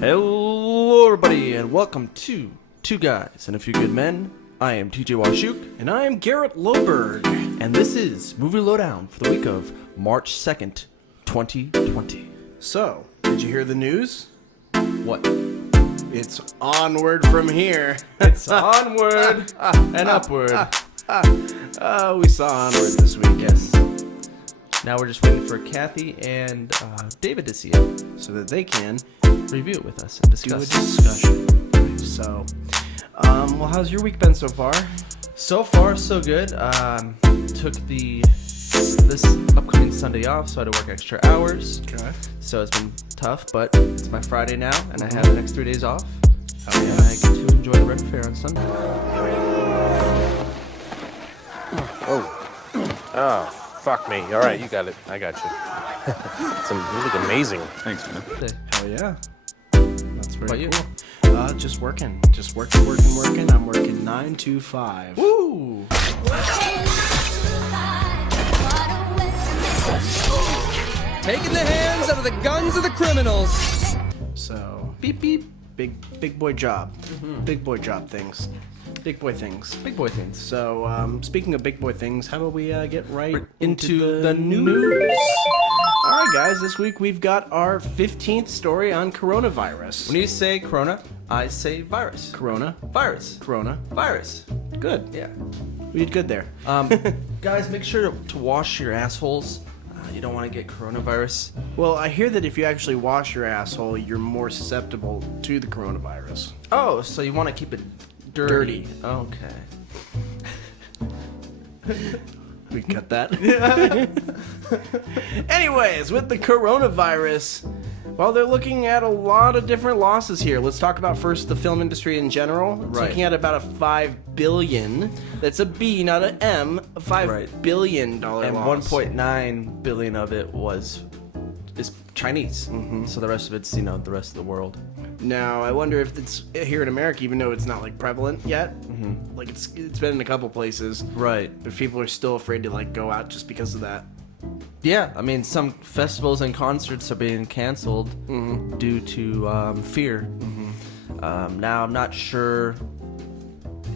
Hello everybody and welcome to Two Guys and a Few Good Men. I am TJ Washuk. And I am Garrett Loberg. And this is Movie Lowdown for the week of March 2nd, 2020. So, did you hear the news? What? It's onward from here. It's onward and upward. We saw Onward this weekend. Yes. Now we're just waiting for Kathy and David to see it. So that they can Review it with us and do discuss. a discussion. So, well, how's your week been so far? So far, so good. Took this upcoming Sunday off, so I had to work extra hours. Okay. So it's been tough, but it's my Friday now, and I have the next 3 days off. Oh, yeah. And I get to enjoy the Red Fair on Sunday. Oh, fuck me. All right, you got it. I got you. You look amazing. Thanks, man. Hell yeah. That's very What about cool. Just working. Just working. I'm working 9 to 5. Woo! Taking the hands out of the guns of the criminals. So, beep beep. Big boy job. Big boy job things. Big boy things. Big boy things. So, speaking of big boy things, how about we get right into the news? All right, guys. This week we've got our 15th story on coronavirus. When you say corona, I say virus. Corona. Virus. Virus. Good. Yeah. We did good there. Guys, make sure to wash your assholes. You don't want to get coronavirus. Well, I hear that if you actually wash your asshole, you're more susceptible to the coronavirus. Oh, so you want to keep it dirty. Okay. We can cut that. Anyways, with the coronavirus, well, they're looking at a lot of different losses here. Let's talk about first the film industry in general. It's looking at about a $5 billion. That's a B, not an M. A $5 billion And loss. 1.9 billion of it is Chinese. So the rest of it's the rest of the world. Now, I wonder if it's here in America, even though it's not like prevalent yet. Like it's been in a couple places, Right. but people are still afraid to like go out just because of that. Yeah, I mean, some festivals and concerts are being canceled due to fear. Now, I'm not sure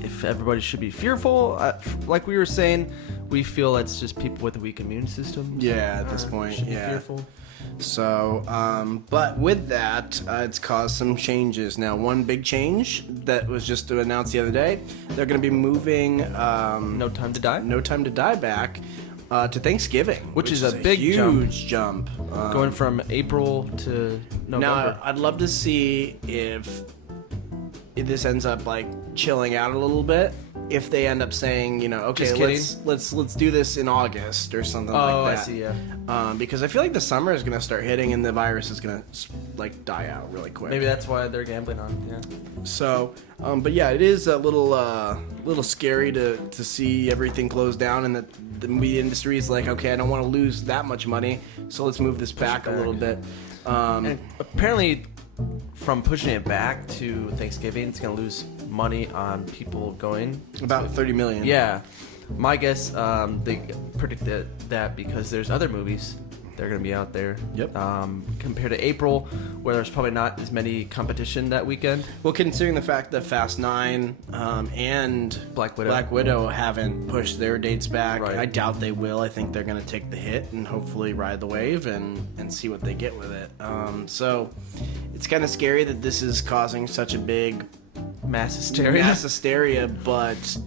if everybody should be fearful. Like we were saying, we feel it's just people with a weak immune system. Yeah, at this point, should be yeah. fearful. So, but with that, it's caused some changes. Now, one big change that was just announced the other day, they're going to be moving No Time to Die. No Time to Die back to Thanksgiving, Which is a big huge jump. Going from April to November. Now, I'd love to see if this ends up like chilling out a little bit. If they end up saying, okay, Just kidding. let's do this in August or something like that. I see, yeah. Because I feel like the summer is gonna start hitting and the virus is gonna like die out really quick. Maybe that's why they're gambling on. Yeah. So, but yeah, it is a little scary to see everything close down and that the movie industry is like, okay, I don't want to lose that much money, so let's move this back a little bit. And apparently, from pushing it back to Thanksgiving, it's going to lose money on people going. About 30 million. Yeah. My guess, they predicted that because there's other movies that are going to be out there. Yep. Compared to April, where there's probably not as many competition that weekend. Well, considering the fact that Fast 9 and Black Widow. Haven't pushed their dates back, Right. I doubt they will. I think they're going to take the hit and hopefully ride the wave and see what they get with it. So it's kind of scary that this is causing such a big Mass hysteria. But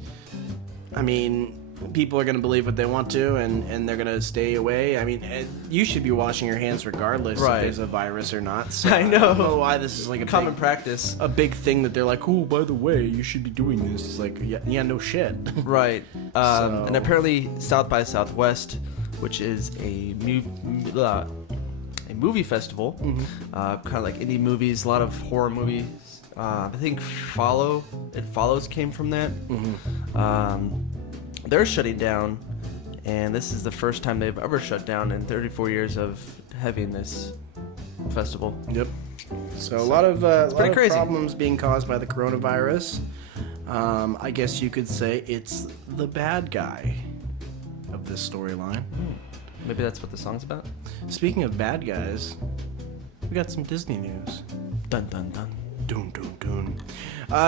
I mean, people are going to believe what they want to and they're going to stay away. I mean, you should be washing your hands regardless Right. if there's a virus or not. So I know. don't know why this is like a Common big, practice. a big thing that they're like, oh, by the way, you should be doing this. It's like, yeah, no shit. Right. So- And apparently South by Southwest, which is a movie festival, kind of like indie movies, a lot of horror movies. I think It Follows came from that. They're shutting down, and this is the first time they've ever shut down in 34 years of having this festival. Yep. So a lot of crazy. problems being caused by the coronavirus. I guess you could say it's the bad guy of this storyline. Maybe that's what the song's about. Speaking of bad guys, we got some Disney news. Dun dun dun. Dun, dun, dun.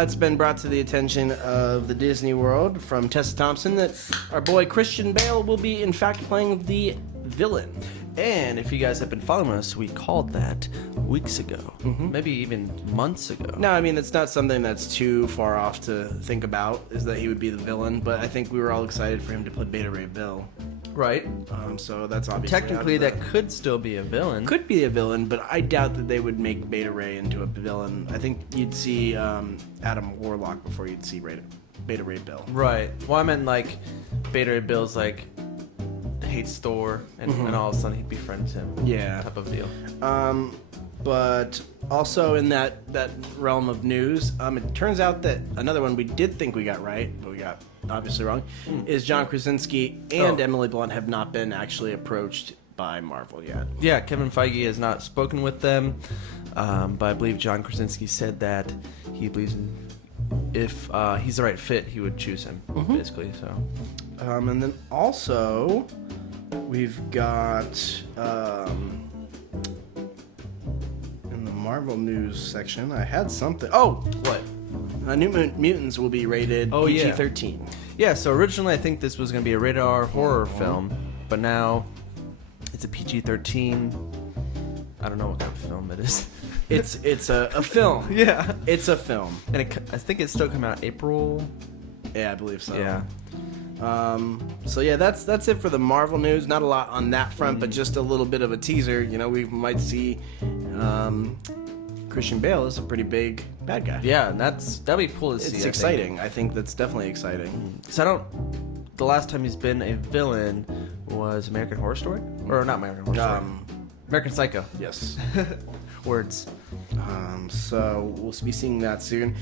It's been brought to the attention of the Disney world from Tessa Thompson that our boy Christian Bale will be in fact playing the villain. And if you guys have been following us, we called that weeks ago, maybe even months ago. No, I mean, it's not something that's too far off to think about, is that he would be the villain, but I think we were all excited for him to play Beta Ray Bill. Right. So that's obviously Technically, that could still be a villain. could be a villain, but I doubt that they would make Beta Ray into a villain. I think you'd see Adam Warlock before you'd see Beta Ray Bill. Right. Well, I meant like Beta Ray Bill's like hates Thor, and all of a sudden he befriends him. Yeah. Type of deal. But also in that realm of news, it turns out that another one we did think we got right, but we got obviously wrong, is John Krasinski and Emily Blunt have not been actually approached by Marvel yet. Yeah, Kevin Feige has not spoken with them, but I believe John Krasinski said that he believes if he's the right fit, he would choose him, basically. So. And then also, we've got in the Marvel news section, I had something. Oh, What? New Mutants will be rated PG-13. Yeah, so originally I think this was going to be a rated R horror film, but now it's a PG-13. I don't know what kind of film it is. It's a film. Yeah. It's a film. And I think it's still coming out April. Yeah, I believe so. Yeah. So yeah, that's it for the Marvel news. Not a lot on that front, but just a little bit of a teaser. You know, we might see Christian Bale is a pretty big bad guy. Yeah, and that'd be cool to see. It's exciting. I think that's definitely exciting. So the last time he's been a villain was American Horror Story? Or not American Horror Story. American Psycho. Yes. Words. So we'll be seeing that soon.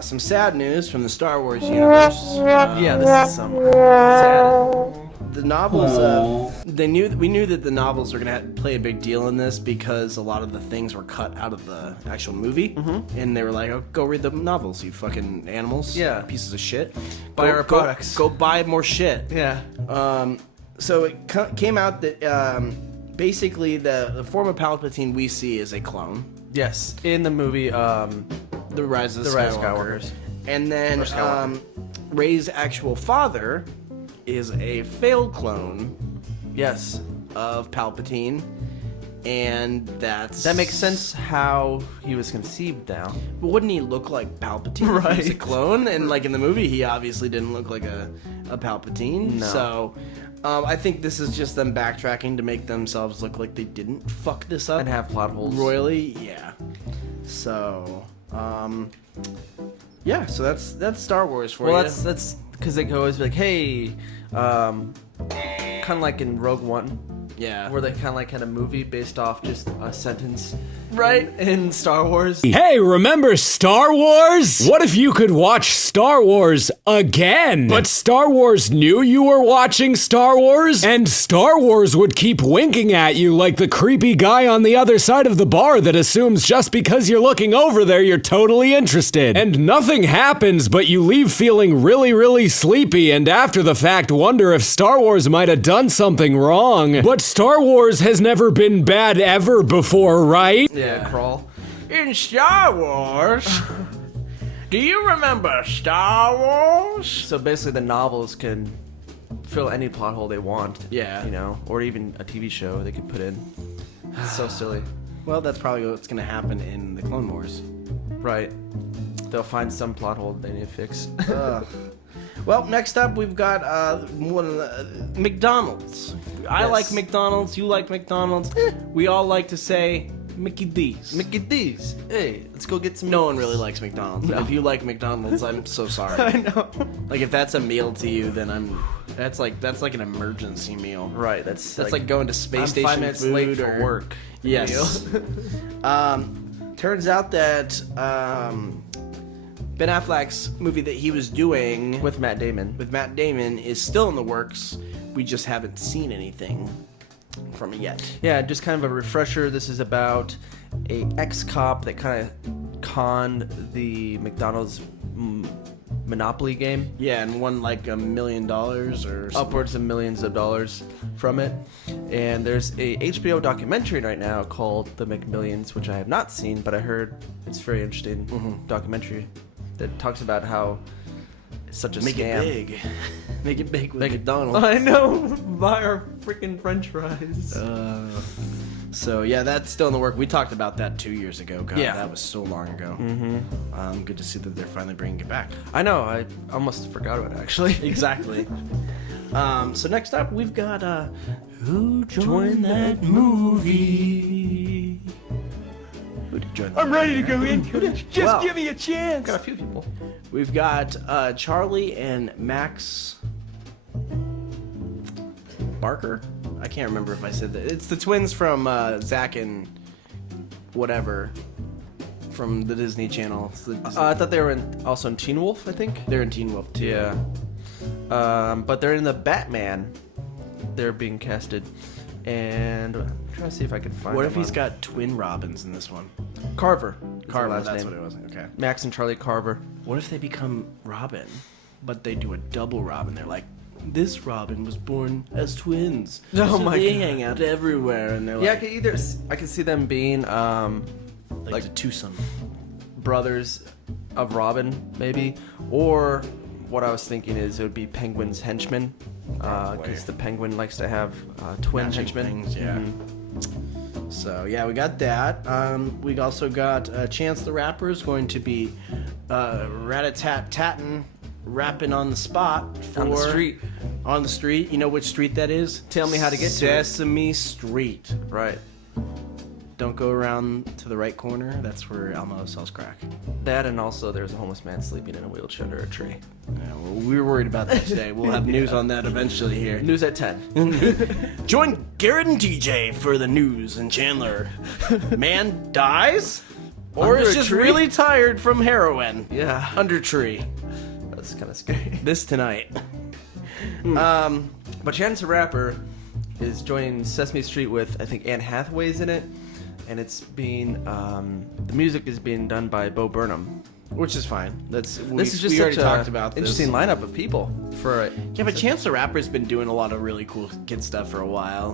Some sad news from the Star Wars universe. Yeah, this is some sad. The novels. We knew that the novels were gonna play a big deal in this because a lot of the things were cut out of the actual movie, and they were like, "Oh, go read the novels, you fucking animals, Yeah. pieces of shit. Buy our products. Go buy more shit." Yeah. So it came out that basically the form of Palpatine we see is a clone. Yes. In the movie, The Rise of the Rise of Skywalkers. Skywalkers. And then Rey's actual father is a failed clone yes. of Palpatine, and That makes sense how he was conceived now. But wouldn't he look like Palpatine if he was a Right. clone? And like in the movie, he obviously didn't look like a Palpatine. No. So I think this is just them backtracking to make themselves look like they didn't fuck this up And have plot holes. royally. Yeah. So yeah. So that's Star Wars for you. Well, that's because they could always be like, hey, kind of like in Rogue One, yeah. where they kind of like had a movie based off just a sentence, Right. in Star Wars. Hey, remember Star Wars? What if you could watch Star Wars again? But Star Wars knew you were watching Star Wars, and Star Wars would keep winking at you like the creepy guy on the other side of the bar that assumes just because you're looking over there you're totally interested. And nothing happens, but you leave feeling really, really sleepy, and after the fact wonder if Star Wars might have done something wrong. But Star Wars has never been bad ever before, right? Yeah, crawl. In Star Wars, do you remember Star Wars? So basically, the novels can fill any plot hole they want. Yeah. You know, or even a TV show they could put in. It's so silly. Well, that's probably what's going to happen in the Clone Wars. Right. They'll find some plot hole they need to fix. Well, next up we've got one of the McDonald's. I Yes. like McDonald's. You like McDonald's. We all like to say Mickey D's. Mickey D's. Hey, let's go get some. No one really likes McDonald's. No. If you like McDonald's, I'm so sorry. I know. Like if that's a meal to you, then that's like an emergency meal. Right. That's Like going to space I'm station 5 minutes food late or for work. Yes. Turns out that Ben Affleck's movie that he was doing With Matt Damon. with Matt Damon is still in the works. We just haven't seen anything from it yet. Yeah, just kind of a refresher. This is about a ex-cop that kind of conned the McDonald's Monopoly game. Yeah, and won like $1 million or something. Upwards of millions of dollars from it. And there's a HBO documentary right now called The McMillions, which I have not seen, but I heard it's a very interesting documentary that talks about how it's such a Make scam. it big. Make it big with McDonald's. I know. Buy our freaking French fries. So yeah, that's still in the work. We talked about that 2 years ago. God, Yeah. that was so long ago. Good to see that they're finally bringing it back. I know. I almost forgot about it, actually. Exactly. So next up, we've got Who Joined That Movie? Who did join that? I'm ready to go in. Just Wow. give me a chance. Got a few people. We've got Charlie and Max Barker. I can't remember if I said that. It's the twins from Zach and whatever from the Disney Channel. It's the Disney- I thought they were also in Teen Wolf, I think. they're in Teen Wolf too. Yeah. But they're in the Batman. They're being casted. And I'm trying to see if I can find What if them he's on- got twin Robins in this one? Carver. is their Carver, last that's name. what it was. Okay. Max and Charlie Carver. What if they become Robin, but they do a double Robin? They're like, this Robin was born as twins. Oh so my they God. hang out everywhere, and they're Yeah, like, I could see them being like the twosome. brothers of Robin, maybe, or what I was thinking is it would be Penguin's henchmen, because the Penguin likes to have twin Matching henchmen. things, yeah. So yeah, we got that. We also got Chance the Rapper is going to be rat-a-tat-tatting, rapping on the spot for On the street. On the street. You know which street that is? Tell me how to get to it. Sesame Street. Right. Don't go around to the right corner. That's where Elmo sells crack. That, and also there's a homeless man sleeping in a wheelchair under a tree. Yeah, well, we were worried about that today. We'll have news on that eventually here. News at 10. Join Garrett and TJ for the news in Chandler. Man dies? Or Under is a just tree? really tired from heroin. Yeah. Under tree. That's kind of scary. This tonight. But Chance the Rapper is joining Sesame Street with, I think, Anne Hathaway's in it. And it's being, the music is being done by Bo Burnham. Which is fine. This is just we already such talked a about this. interesting lineup of people for it. Yeah, but Chance the Rapper's been doing a lot of really cool kid stuff for a while.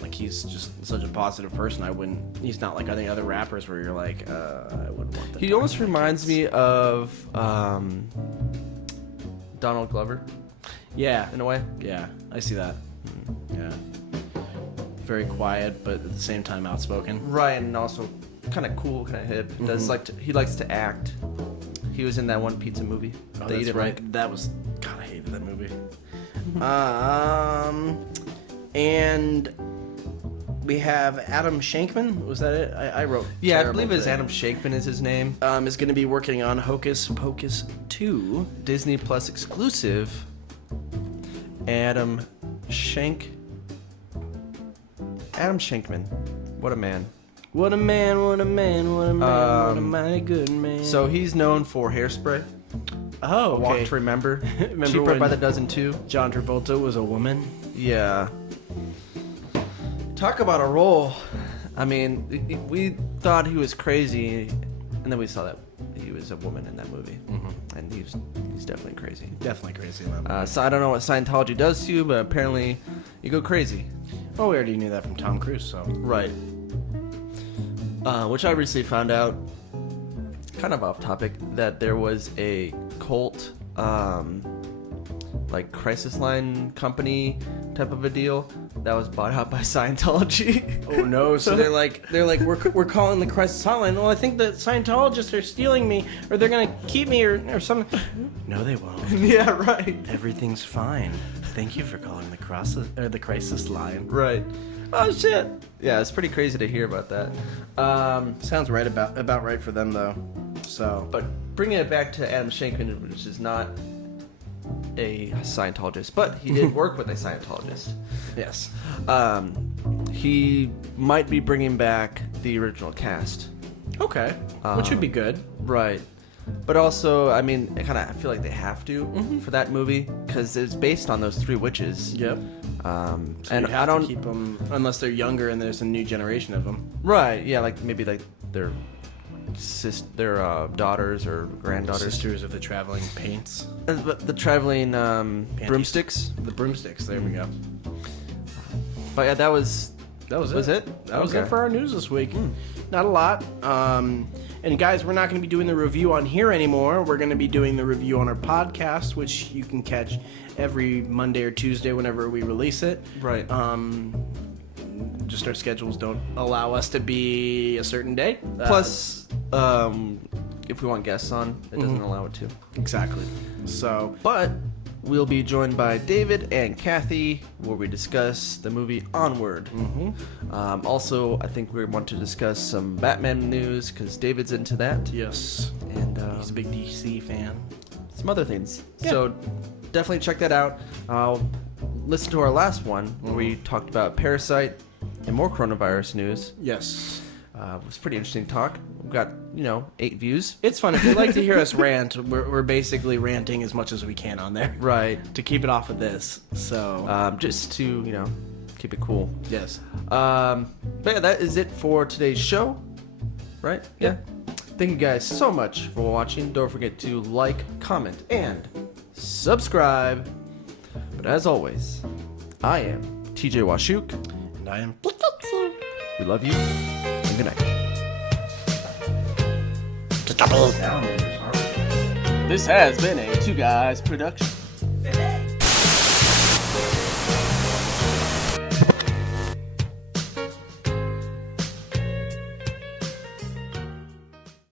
Like he's just such a positive person. He's not like any other rappers where you're like, I wouldn't want that. He almost reminds me of Donald Glover Yeah, in a way. yeah, I see that. Yeah. Very quiet, but at the same time outspoken. Right, and also kind of cool, kind of hip. Does he likes to act. He was in that one pizza movie. Oh, that you that's didn't right. like. That was, God, I hated that movie. And we have Adam Shankman. Was that it? I wrote. Yeah, I terrible believe it's today. Adam Shankman is his name. Is going to be working on Hocus Pocus 2. Disney Plus exclusive. Adam Shankman. What a man. What a man, what a man, what a man, what a mighty good man. So he's known for Hairspray, oh, Walk okay. to Remember, Remember Cheaper when by the Dozen too. John Travolta was a woman? Yeah. Talk about a role. I mean, we thought he was crazy, and then we saw that he was a woman in that movie, and he's definitely crazy. Definitely crazy in that movie. So I don't know what Scientology does to you, but apparently you go crazy. Oh, we already knew that from Tom Cruise, so. Right. Which I recently found out, kind of off topic, that there was a cult, like crisis line company type of a deal that was bought out by Scientology. Oh no! So they're like we're calling the crisis hotline. Well, I think the Scientologists are stealing me, or they're gonna keep me, or something. No, they won't. Yeah, right. Everything's fine. Thank you for calling the crisis line. Right. Oh shit! Yeah, it's pretty crazy to hear about that. Sounds right about right for them though. So, But bringing it back to Adam Shankman, which is not a Scientologist, but he did work with a Scientologist. yes. He might be bringing back the original cast. Okay. Which would be good. Right. But also, I mean, I feel like they have to for that movie because it's based on those three witches. Yep. So And you have I don't to keep them unless they're younger and there's a new generation of them. Right. Yeah. Like maybe like they're their daughters or granddaughters. Sisters of the Traveling Paints. The traveling broomsticks. The broomsticks. There we go. But yeah, that was it. That was it for our news this week. Not a lot. And guys, we're not going to be doing the review on here anymore. We're going to be doing the review on our podcast, which you can catch every Monday or Tuesday whenever we release it. Right. Just our schedules don't allow us to be a certain day. Plus, if we want guests on, it doesn't allow it to. Exactly. So, but we'll be joined by David and Kathy, where we discuss the movie Onward. Also, I think we want to discuss some Batman news, because David's into that. yes. And He's a big DC fan. some other things. Yeah. So definitely check that out. Listen to our last one, where we talked about Parasite and more coronavirus news. Yes. It was a pretty interesting talk. We've got, 8 views. It's fun. If you'd like to hear us rant, we're basically ranting as much as we can on there. Right. To keep it off of this. So, Just to, keep it cool. yes. But yeah, that is it for today's show. Right? Yeah. Thank you guys so much for watching. Don't forget to like, comment, and subscribe. But as always, I am TJ Washuk. And I am... We love you, and good night. This has been a Two Guys production.